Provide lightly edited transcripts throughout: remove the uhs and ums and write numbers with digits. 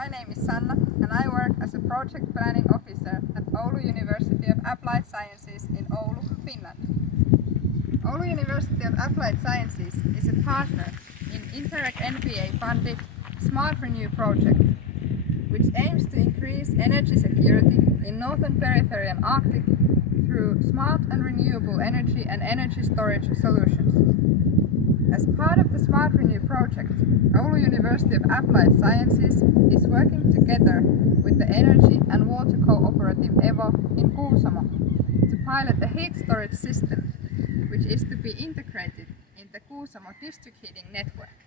my name is Sanna and I work as a project planning officer at Oulu University of Applied Sciences in Oulu, Finland. Oulu University of Applied Sciences is a partner in Interreg NPA funded SMARTrenew project, which aims to increase energy security in Northern Periphery and Arctic through smart and renewable energy and energy storage solutions. As part of the SMARTrenew project, Oulu University of Applied Sciences is working together with the energy and water co-operative EVO in Kuusamo to pilot a heat storage system, which is to be integrated in the Kuusamo district heating network.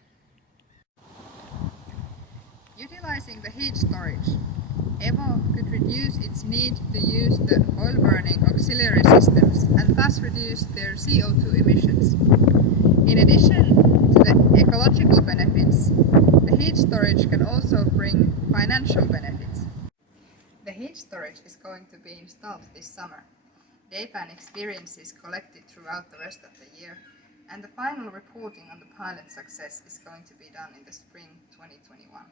Utilizing the heat storage, EVO could reduce its need to use the oil-burning auxiliary systems and thus reduce their CO2 emissions. In addition to the ecological benefits, the heat storage can also bring financial benefits. The heat storage is going to be installed this summer. Data and experiences collected throughout the rest of the year, and the final reporting on the pilot success is going to be done in the spring 2021.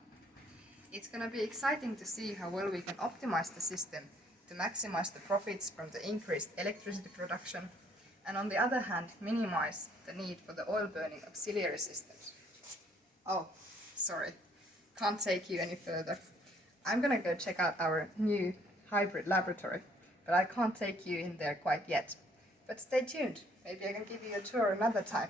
It's going to be exciting to see how well we can optimize the system to maximize the profits from the increased electricity production, and on the other hand, minimize the need for the oil-burning auxiliary systems. Oh, sorry, can't take you any further. I'm gonna go check out our new hybrid laboratory, but I can't take you in there quite yet. But stay tuned, maybe I can give you a tour another time.